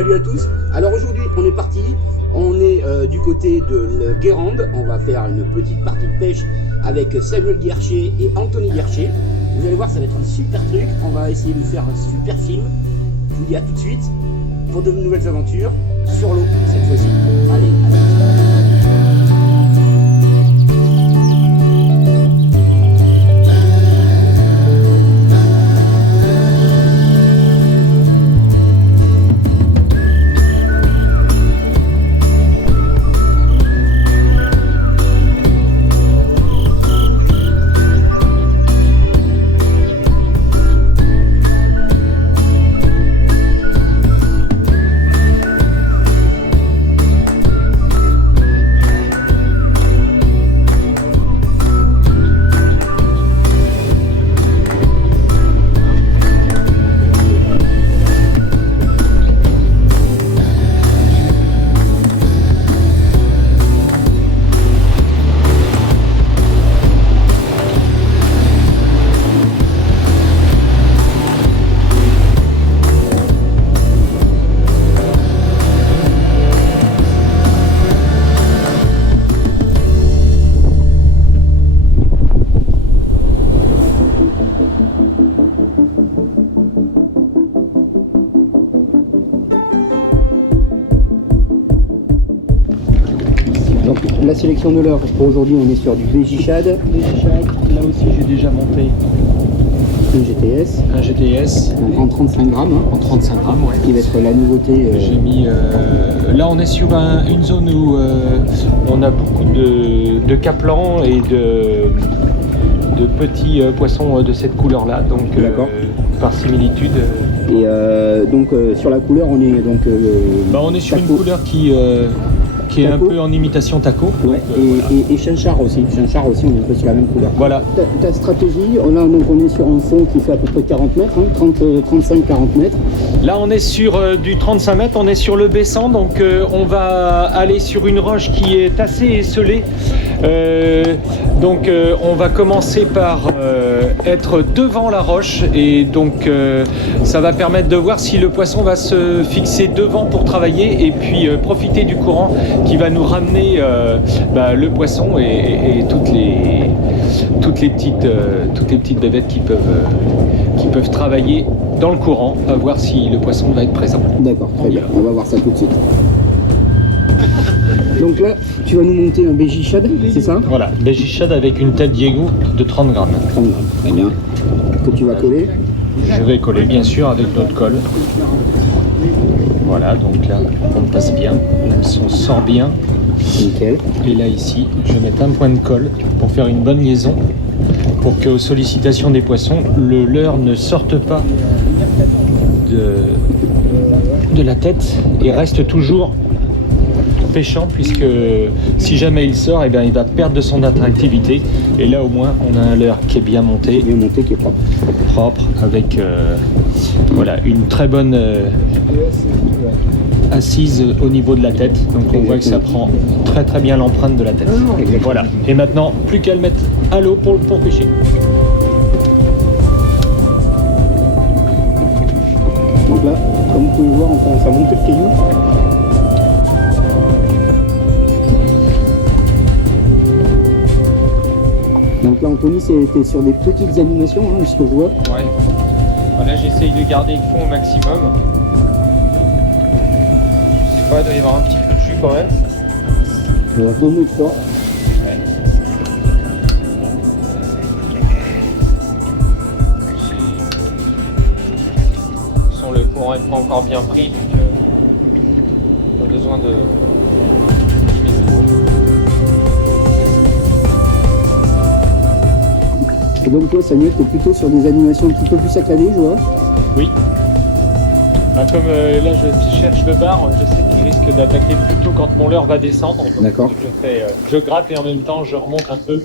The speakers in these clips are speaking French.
Salut à tous. Alors aujourd'hui on est parti, on est du côté de Guérande. On va faire une petite partie de pêche avec Samuel Guercher et Anthony Guercher. Vous allez voir, ça va être un super truc. On va essayer de faire un super film. Je vous dis à tout de suite pour de nouvelles aventures sur l'eau cette fois-ci. Allez, à tout de suite. Donc la sélection de l'heure pour aujourd'hui, on est sur du Béjichad. Là aussi j'ai déjà monté un GTS. un GTS. En 35 grammes. Hein, en 35 grammes, ouais. Qui va être la nouveauté. J'ai mis. Là on est sur une zone où on a beaucoup de caplans et de petits poissons de cette couleur là. Donc par similitude. Et donc sur la couleur, on est donc. On est sur une couleur qui est un peu en imitation taco. Ouais, et Chinchard aussi. Chinchard aussi, on est un peu sur la même couleur. Voilà. Ta stratégie, on est sur un fond qui fait à peu près 40 mètres, hein, 35-40 mètres. Là, on est sur du 35 mètres, on est sur le baissant, donc on va aller sur une roche qui est assez esselée. On va commencer par être devant la roche et donc ça va permettre de voir si le poisson va se fixer devant pour travailler et puis profiter du courant qui va nous ramener le poisson et toutes les petites bébêtes qui peuvent travailler dans le courant, à voir si le poisson va être présent. D'accord, très bien, on va voir ça tout de suite. Donc là, tu vas nous monter un Béjichad, c'est ça? Voilà, Béjichad avec une tête Diego de 30 grammes. 30 grammes, très bien. Que tu vas coller? Je vais coller bien sûr avec notre colle. Voilà, donc là, on passe bien, on sort bien. Nickel. Et là ici, je vais mettre un point de colle pour faire une bonne liaison, pour qu'aux sollicitations des poissons, le leurre ne sorte pas de la tête et reste toujours pêchant, puisque si jamais il sort, il va perdre de son attractivité. Et là au moins on a un leurre qui est bien monté, qui est propre avec une très bonne assise au niveau de la tête. Donc on voit que ça prend très très bien l'empreinte de la tête. Voilà. Et maintenant plus qu'à le mettre à l'eau pour pêcher. Donc là, comme vous pouvez voir, on commence à monter le caillou. Donc là, Anthony, c'était sur des petites animations, hein, ce que je vois. Ouais. Là, j'essaye de garder le fond au maximum. Je sais pas, il doit y avoir un petit peu de jus quand même. 2 minutes 3. Le courant n'est pas encore bien pris, donc on a besoin de... Et donc toi, Samuel, tu es plutôt sur des animations un petit peu plus saccadées, je vois. Oui. Comme là, je cherche le bar, je sais qu'il risque d'attaquer plutôt quand mon leurre va descendre. D'accord. Je gratte et en même temps, je remonte un peu.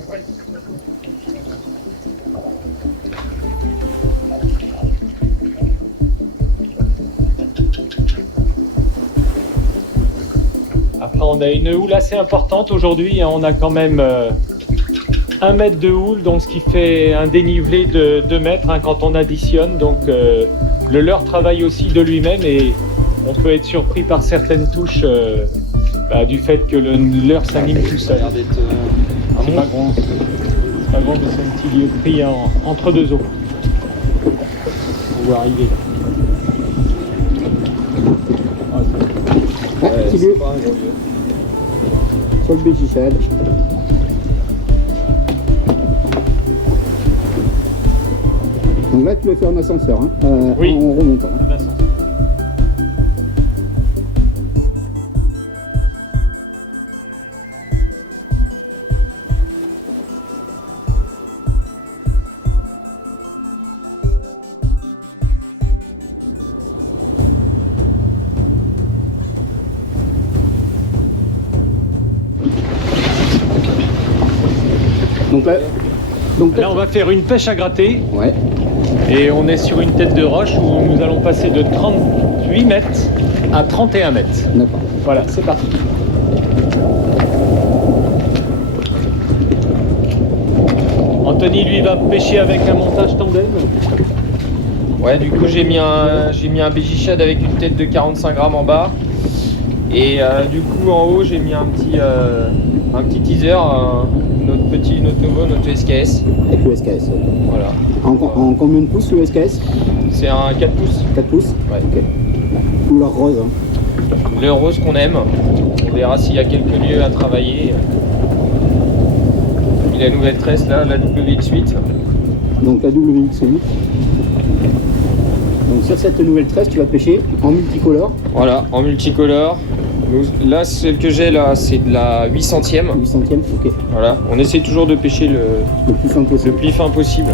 Après, on a une houle assez importante aujourd'hui. On a quand même 1 mètre de houle, donc ce qui fait un dénivelé de 2 mètres quand on additionne. Donc le leurre travaille aussi de lui-même et on peut être surpris par certaines touches du fait que l'heure s'anime tout seul. Ça a l'air d'être C'est pas grand. C'est pas grand, mais c'est un petit lieu pris entre deux eaux. On va arriver. Petit lieu pas un gros lieu. sur le Béchichal. Donc là, tu vas faire un ascenseur, hein, Oui. en remontant. Donc Là, on va faire une pêche à gratter. Ouais. Et on est sur une tête de roche où nous allons passer de 38 mètres à 31 mètres. D'accord. Voilà, c'est parti. Anthony, lui, va pêcher avec un montage tandem. Ouais, du coup j'ai mis un BJ-Shad avec une tête de 45 grammes en bas. Et du coup en haut j'ai mis un petit teaser, notre nouveau, notre SKS. Avec le SKS. Ouais. Voilà. En combien de pouces le SKS? C'est un 4 pouces. 4 pouces. Ouais. Ok. Couleur rose. Hein. Le rose qu'on aime. On verra s'il y a quelques lieux à travailler. Et la nouvelle tresse là, la WX8. Donc la WX8. Donc sur cette nouvelle tresse, tu vas pêcher en multicolore. Voilà, en multicolore. Là, celle que j'ai là, c'est de la 800e. 800e, ok. Voilà, on essaie toujours de pêcher le plus fin possible. plus fin possible.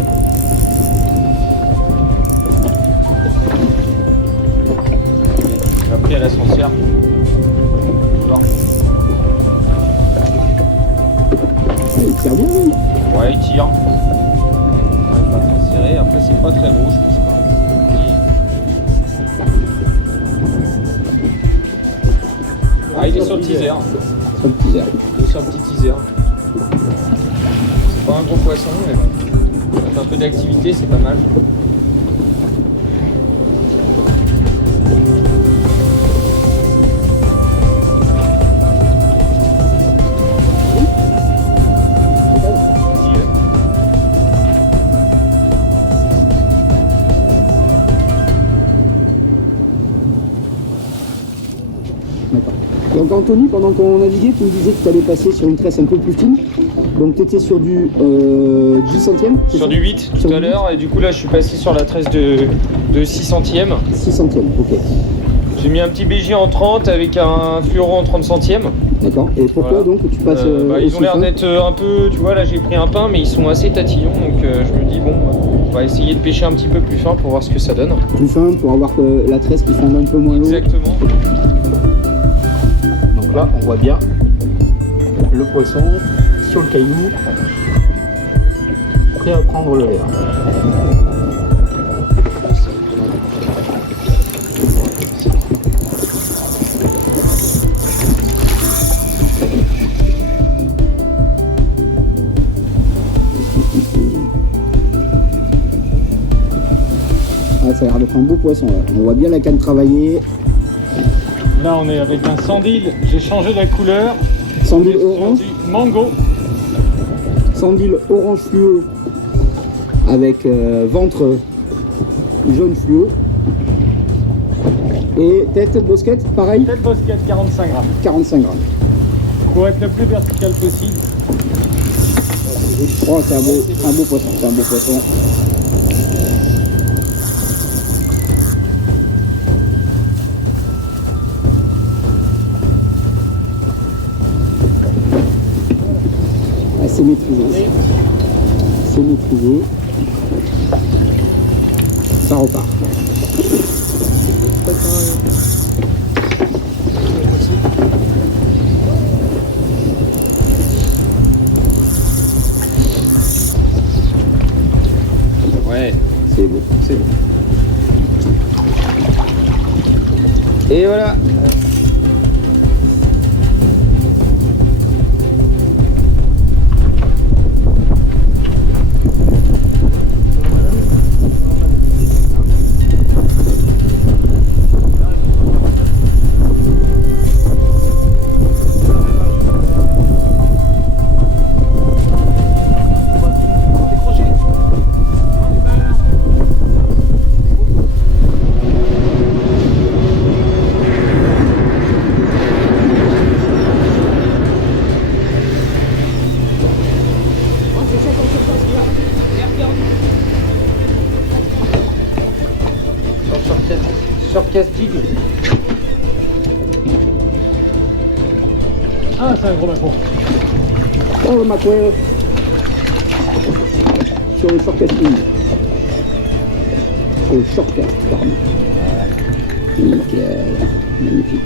Après à l'ascenseur. Il tire bien, lui. Ouais, il tire. Ouais, pas trop serré. Après, c'est pas très gros, je pense pas. Ah, il est sur le teaser. Sur le teaser. Il est sur un petit teaser. C'est pas un gros poisson, mais bon. Ça fait un peu d'activité, c'est pas mal. D'accord. Donc Anthony, pendant qu'on naviguait, tu me disais que tu allais passer sur une tresse un peu plus fine. Donc tu étais sur du 10 centièmes? Sur du 8 Sur tout à du l'heure, et du coup là je suis passé sur la tresse de 6 centièmes. 6 centièmes, ok. J'ai mis un petit BJ en 30 avec un fluoro en 30 centièmes. D'accord. Et pourquoi Voilà. donc tu passes Ils aussi ont l'air fin d'être un peu, tu vois là j'ai pris un pain mais ils sont assez tatillons, donc je me dis bon, on va essayer de pêcher un petit peu plus fin pour voir ce que ça donne. plus fin pour avoir la tresse qui fonde un peu moins l'eau. Exactement. Donc là, on voit bien le poisson sur le caillou, prêt à prendre le verre. Ah, ça a l'air d'être un beau poisson. Là. On voit bien la canne travailler. Là, on est avec un sandil. J'ai changé la couleur. Sandil On est sur orange. du mango. Sandil orange fluo avec ventre jaune fluo. Et tête bosquette, pareil, Tête bosquette, 45 grammes. 45 grammes. Pour être le plus vertical possible. Oh, c'est un beau poisson, c'est un beau poisson. Ah, c'est maîtrisé. C'est maîtrisé. Ça repart. Ouais, C'est beau. c'est bon. Et voilà. casse-digue. Ah, c'est un gros macro. Oh le macro sur le shortcasting. Sur le shortcast, pardon. Nickel. Magnifique.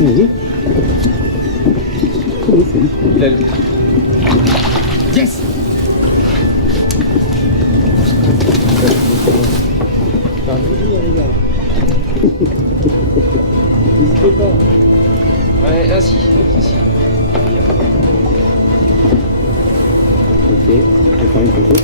Oui. Il a le... Yes. C'est un joli, les gars. N'hésitez pas. Ouais, ah si. Ok, je vais faire une photo.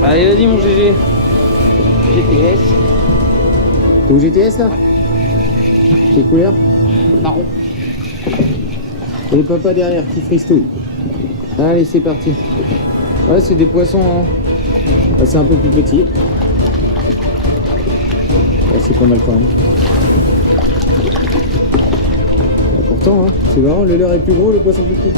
Allez, vas-y, mon GG. GPS. T'es au GTS là? Quelle couleur? Marron. Et le papa derrière qui freestyle. Allez, c'est parti. Ouais, c'est des poissons. Hein. Là, c'est un peu plus petit. Là, c'est pas mal quand même. Ah, pourtant, hein, c'est marrant, le leurre est plus gros, le poisson plus petit.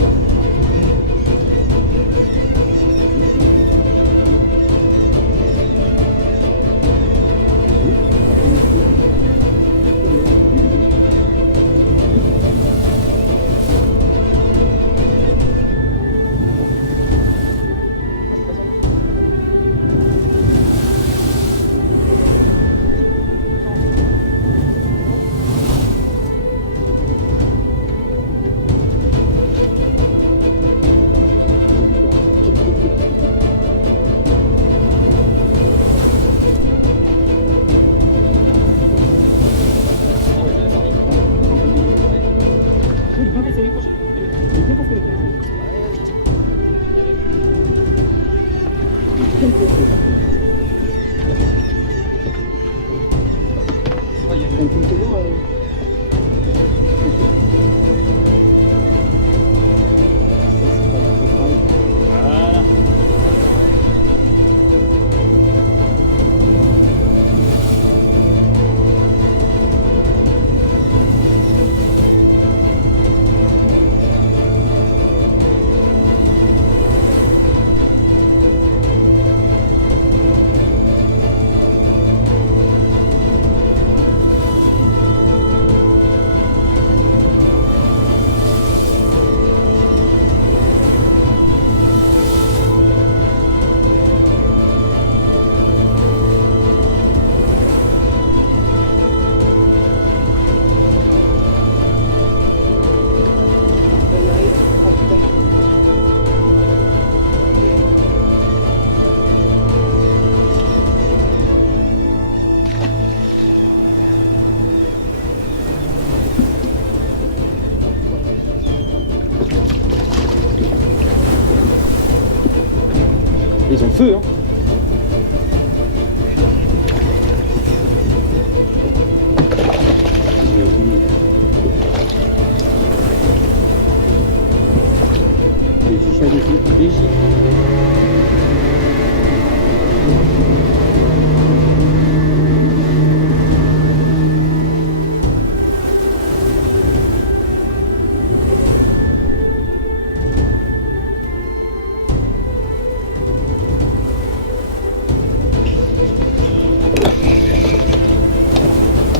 Ils ont le feu, hein.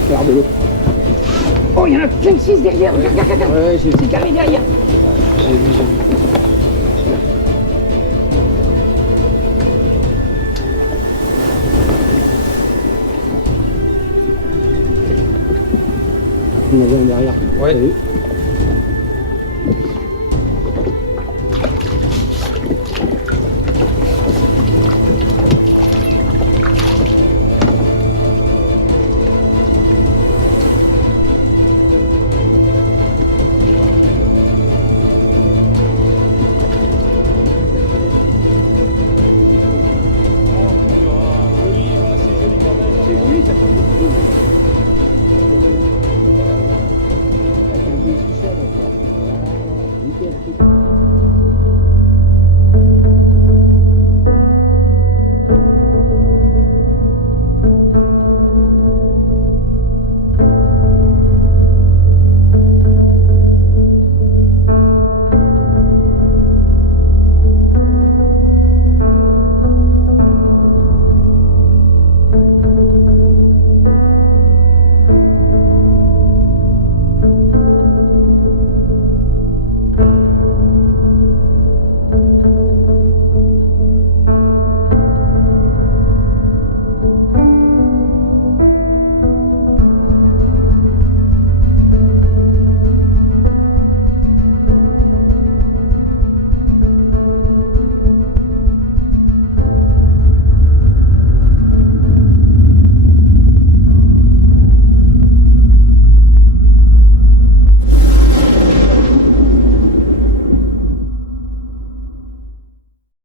Faire de l'eau. Oh, il y en a 5-6 derrière. Regarde, regarde, regarde. Ouais, j'ai vu. C'est carré derrière. J'ai vu. qu'on avait en derrière. Ouais. Vous savez.